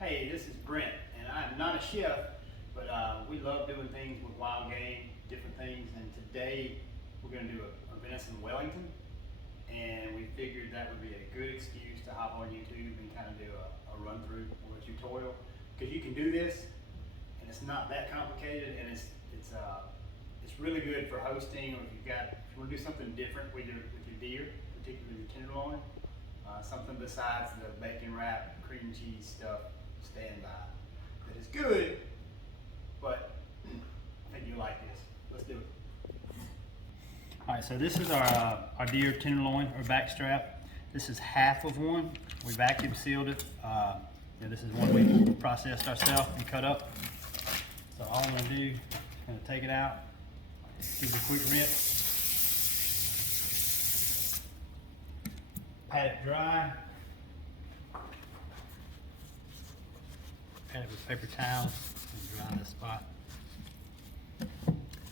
Hey, this is Brent, and I'm not a chef, but we love doing things with Wildgame, different things, and today we're going to do a Venison Wellington, and we figured that would be a good excuse to hop on YouTube and kind of do a run through or a tutorial, because you can do this, and it's not that complicated, and it's really good for hosting, or if you want to do something different with your deer, particularly the tenderloin, something besides the bacon wrap, cream and cheese stuff. Stand by. That is good, but I think you like this. Let's do it. All right, so this is our deer tenderloin or back strap. This is half of one. We vacuum sealed it. This is one we processed ourselves and cut up. So all I'm gonna do is gonna take it out, give it a quick rinse, pat it dry. Pat it with paper towels and dry the spot.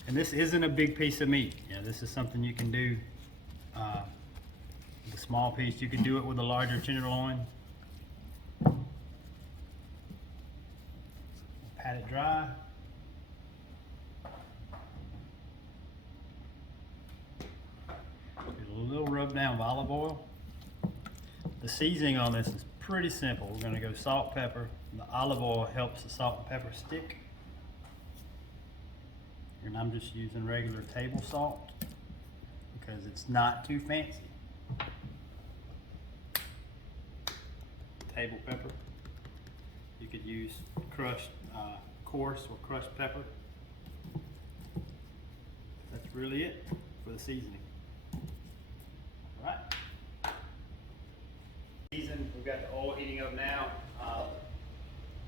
And this isn't a big piece of meat. This is something you can do with a small piece. You can do it with a larger tenderloin. Pat it dry. Do a little rub down of olive oil. The seasoning on this is pretty simple. We're going to go salt, pepper. The olive oil helps the salt and pepper stick. And I'm just using regular table salt because it's not too fancy. Table pepper. You could use crushed, coarse or crushed pepper. That's really it for the seasoning. All right. We've got the oil heating up now.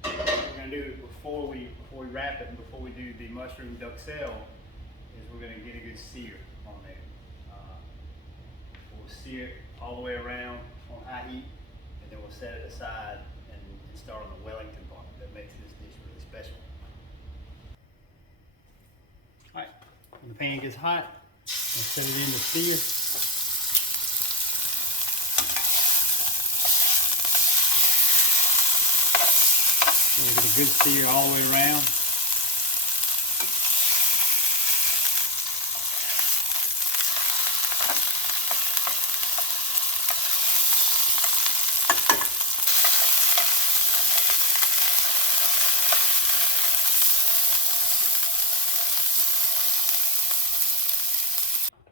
What we're going to do before we wrap it and before we do the mushroom duxelle is we're going to get a good sear on there. We'll sear it all the way around on high heat, and then we'll set it aside and start on the Wellington part that makes this dish really special. All right, when the pan gets hot, we'll set it in to sear. We'll get a good sear all the way around.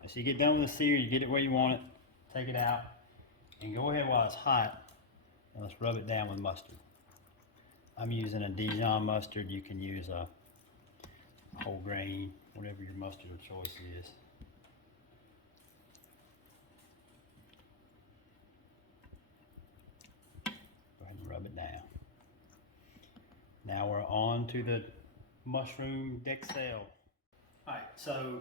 So you get done with the sear, you get it where you want it, take it out, and go ahead while it's hot, and let's rub it down with mustard. I'm using a Dijon mustard. You can use a whole grain, whatever your mustard of choice is. Go ahead and rub it down. Now we're on to the mushroom duxelle. All right, so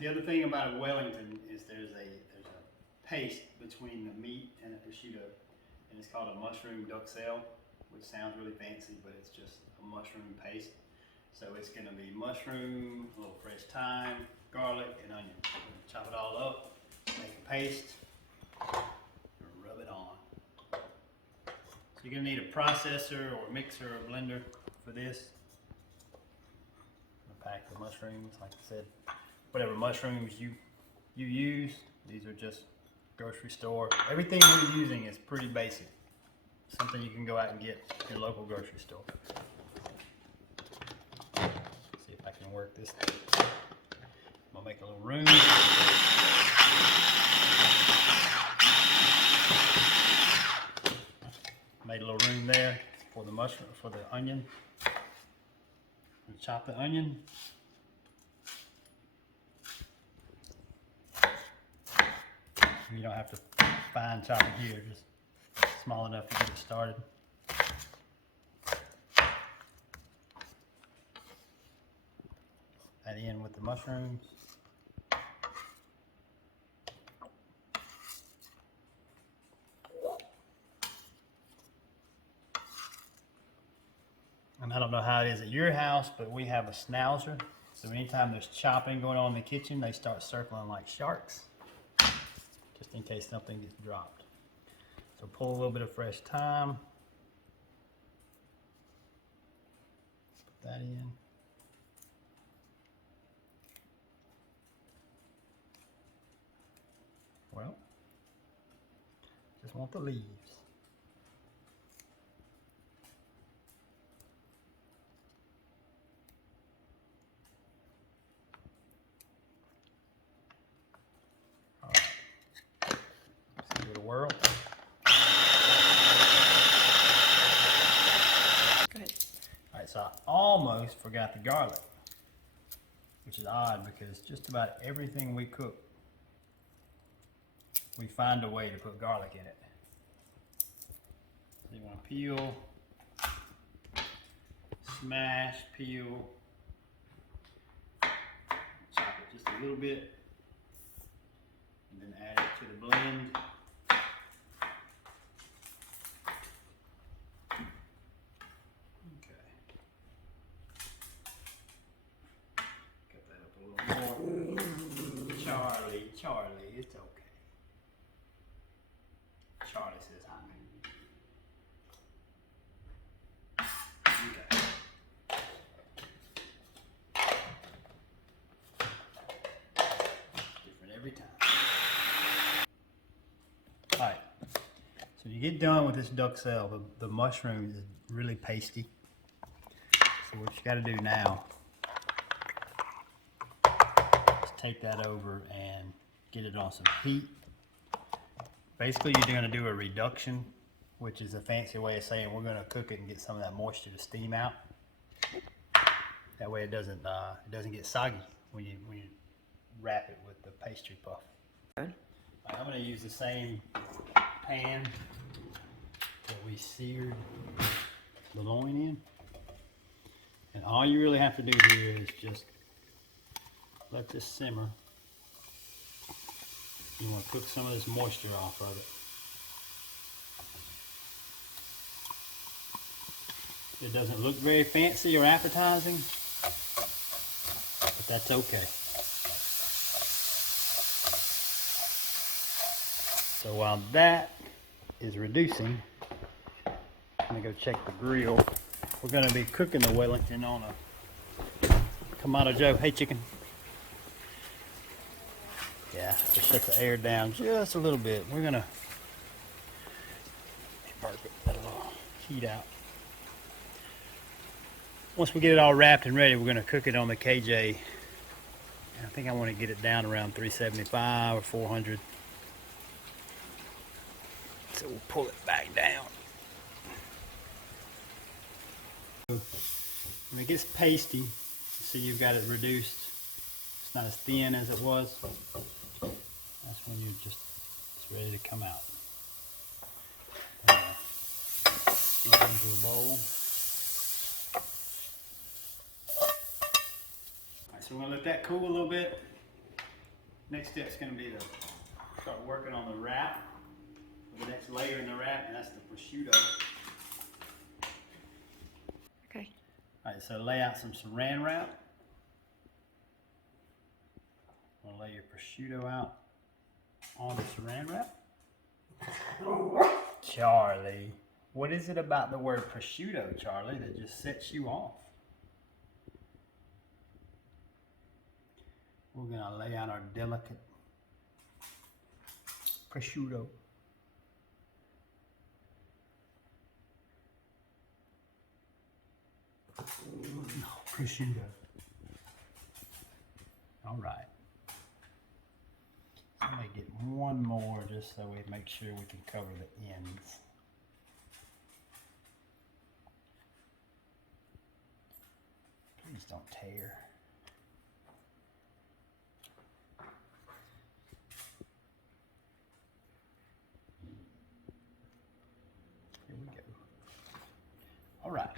the other thing about a Wellington is there's a paste between the meat and the prosciutto, and it's called a mushroom duxelle, which sounds really fancy, but it's just a mushroom paste. So it's going to be mushroom, a little fresh thyme, garlic, and onion. We're going to chop it all up, make a paste, and rub it on. So you're going to need a processor or a mixer or a blender for this. I'm going to pack the mushrooms, like I said, whatever mushrooms you use. These are just grocery store. Everything we're using is pretty basic. Something you can go out and get at your local grocery store. See if I can work this thing. I'm gonna make a little room. Made a little room there for the mushroom, for the onion. Chop the onion. You don't have to fine chop it here, just small enough to get it started. Add in with the mushrooms. And I don't know how it is at your house, but we have a schnauzer. So anytime there's chopping going on in the kitchen, they start circling like sharks, just in case something gets dropped. So pull a little bit of fresh thyme. that in. Well, just want the leaves. All right. Let's give it a whirl. Go ahead. All right, so I almost forgot the garlic, which is odd because just about everything we cook, we find a way to put garlic in it. So you want to peel, smash, peel, chop it just a little bit, and then add it to the blend. Okay. Cut that up a little more. Charlie, it's okay. Charlie says hi. Okay. Different every time. Alright, so you get done with this duxelle, the mushroom is really pasty. So what you got to do now is take that over and get it on some heat. Basically, you're going to do a reduction, which is a fancy way of saying we're going to cook it and get some of that moisture to steam out. That way it doesn't get soggy when you wrap it with the pastry puff. Good. Right, I'm going to use the same pan that we seared the loin in. And all you really have to do here is just let this simmer. You want to cook some of this moisture off of it. It doesn't look very fancy or appetizing, but that's okay. So while that is reducing, I'm gonna go check the grill. We're gonna be cooking the Wellington on a Kamado Joe. Hey, chicken. Yeah, just shut the air down just a little bit. We're gonna perfect. Let a little heat out. Once we get it all wrapped and ready, we're gonna cook it on the KJ. I think I want to get it down around 375 or 400. So we'll pull it back down. When it gets pasty, you see you've got it reduced. It's not as thin as it was. That's when it's ready to come out. Scoop it into the bowl. Alright, so we're going to let that cool a little bit. Next step's going to be to start working on the wrap. The next layer in the wrap, and that's the prosciutto. Okay. Alright, so lay out some saran wrap. I'm going to lay your prosciutto out on the saran wrap. Charlie, what is it about the word prosciutto, Charlie, that just sets you off? We're going to lay out our delicate prosciutto. No, prosciutto. All right. I'm going to get one more just so we make sure we can cover the ends. Please don't tear. Here we go. All right.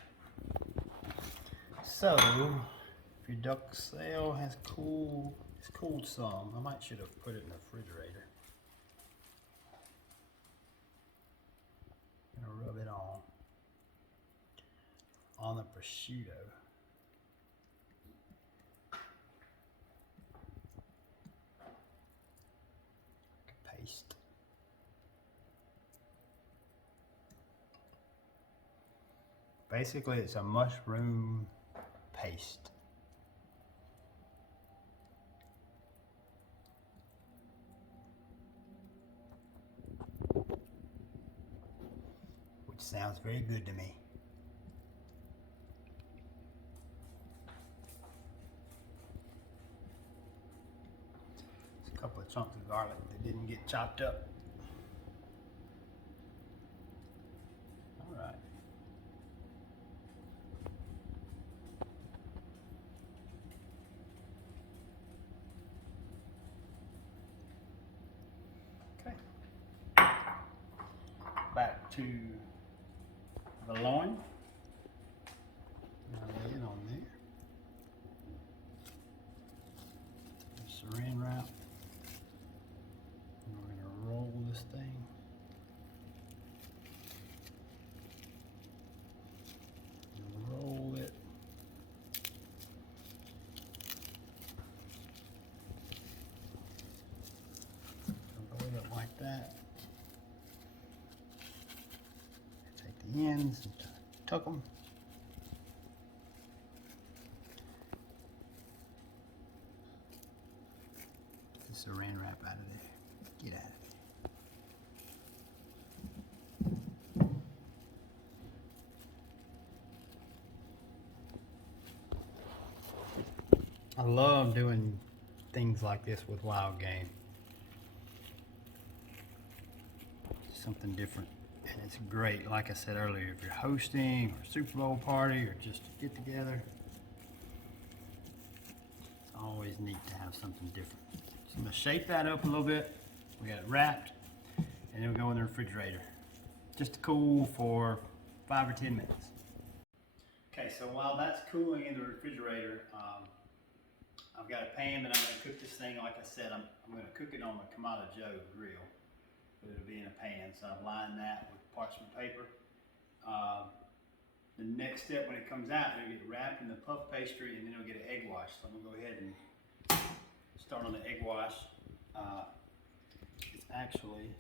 So, if your duxelle has it's cooled some. I should have put it in the refrigerator. I'm gonna rub it on the prosciutto. Paste. Basically, it's a mushroom paste. Which sounds very good to me. There's a couple of chunks of garlic that didn't get chopped up. All right. Okay. Back to the loin. Now lay it on there. Saran wrap. And we're going to roll this thing. And roll it. Roll it like that. Take the ends and tuck them. Get the saran wrap out of there. Get out of there. I love doing things like this with Wildgame. Something different. And it's great, like I said earlier, if you're hosting or Super Bowl party or just to get together, it's always neat to have something different. So I'm going to shape that up a little bit. We got it wrapped, and then we go in the refrigerator. Just to cool for 5 or 10 minutes. Okay, so while that's cooling in the refrigerator, I've got a pan that I'm going to cook this thing. Like I said, I'm going to cook it on the Kamado Joe grill. But it'll be in a pan, so I've lined that with parchment paper. The next step when it comes out, it'll get wrapped in the puff pastry and then it'll get an egg wash. So I'm gonna go ahead and start on the egg wash. It's actually,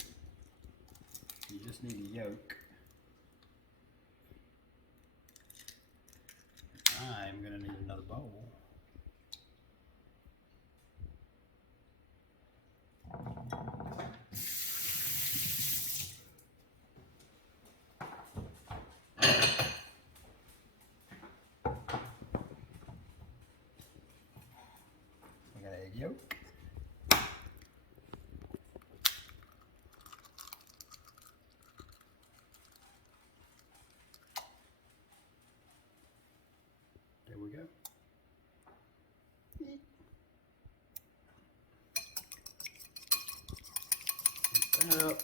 you just need a yolk. I'm gonna need another bowl. Yolk. There we go. Mix that up.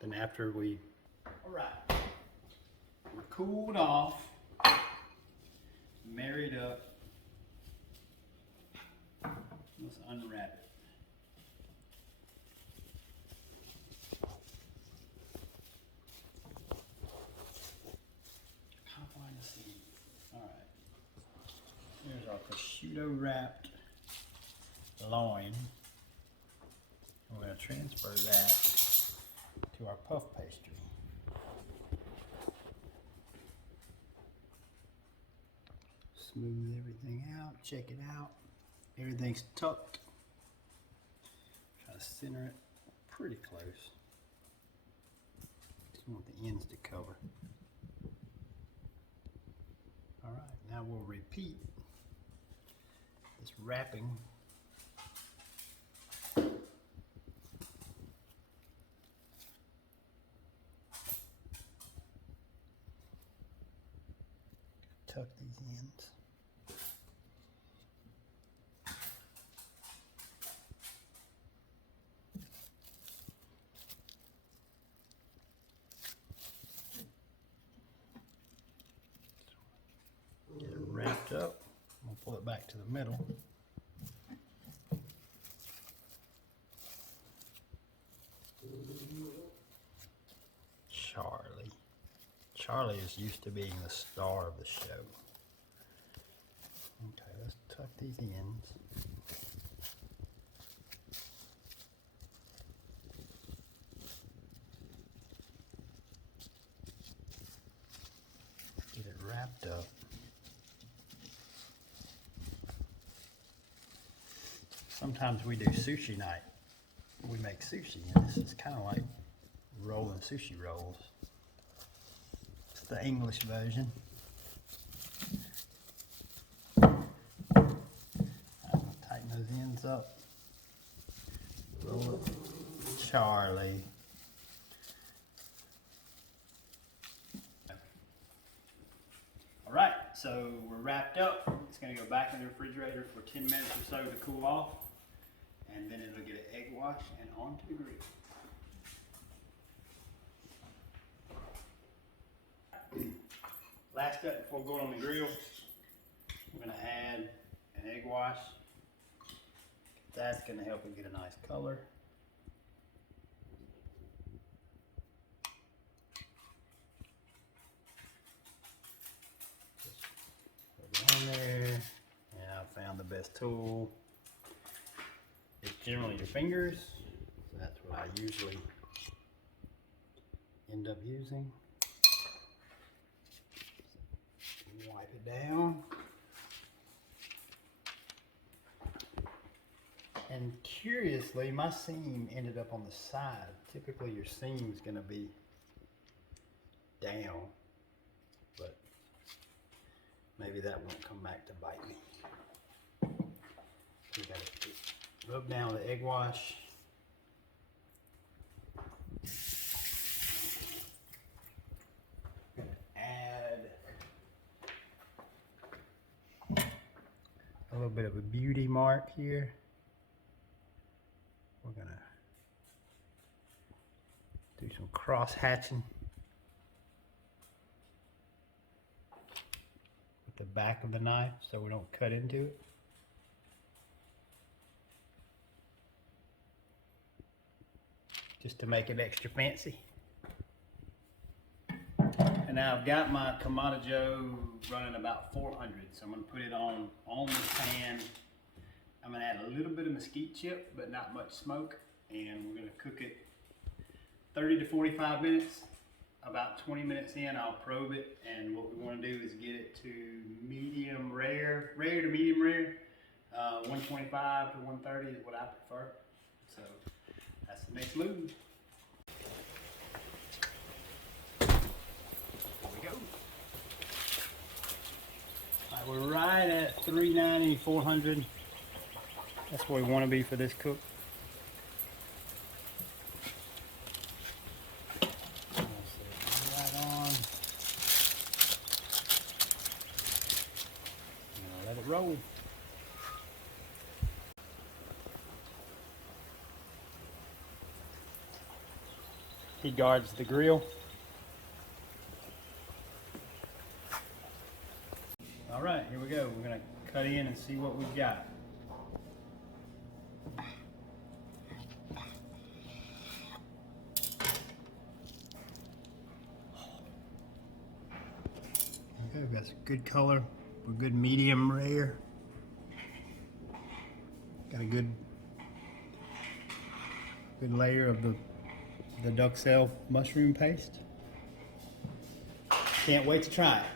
Then after we, we're cooled off, married up, let's unwrap it. Can't find the seed. Alright. Here's our prosciutto wrapped loin. We're going to transfer that to our puff pastry. Smooth everything out, check it out. Everything's tucked. Try to center it pretty close. Just want the ends to cover. All right, now we'll repeat this wrapping. Tuck these ends. Get it wrapped up. We'll pull it back to the middle. Charlie is used to being the star of the show. Okay, let's tuck these ends. wrapped up. Sometimes we do sushi night. We make sushi, and this is kind of like rolling sushi rolls. It's the English version. I'm gonna tighten those ends up. Roll it, Charlie. All right, so we're wrapped up. It's gonna go back in the refrigerator for 10 minutes or so to cool off, and then it'll get an egg wash and onto the grill. Last step before going on the grill, we're gonna add an egg wash. That's gonna help it get a nice color. On there, and I found the best tool. It's generally your fingers, so that's what I usually end up using. Wipe it down. And curiously, my seam ended up on the side. Typically your seam's gonna be down, but maybe that won't come back to bite me. We gotta rub down the egg wash. Add a little bit of a beauty mark here. We're gonna do some cross hatching with the back of the knife so we don't cut into it. Just to make it extra fancy. And now I've got my Kamado Joe running about 400, so I'm gonna put it on this pan. I'm gonna add a little bit of mesquite chip, but not much smoke, and we're gonna cook it 30 to 45 minutes. About 20 minutes in, I'll probe it, and what we wanna do is get it to medium rare, rare to medium rare. 125 to 130 is what I prefer. So that's the next move. Here we go. All right, we're right at 390, 400. That's where we want to be for this cook. Right on. And let it roll. He guards the grill. All right, here we go. We're gonna cut in and see what we've got. Okay, we've got some good color. We're good medium rare. Got a good layer of the duck cell mushroom paste. Can't wait to try it.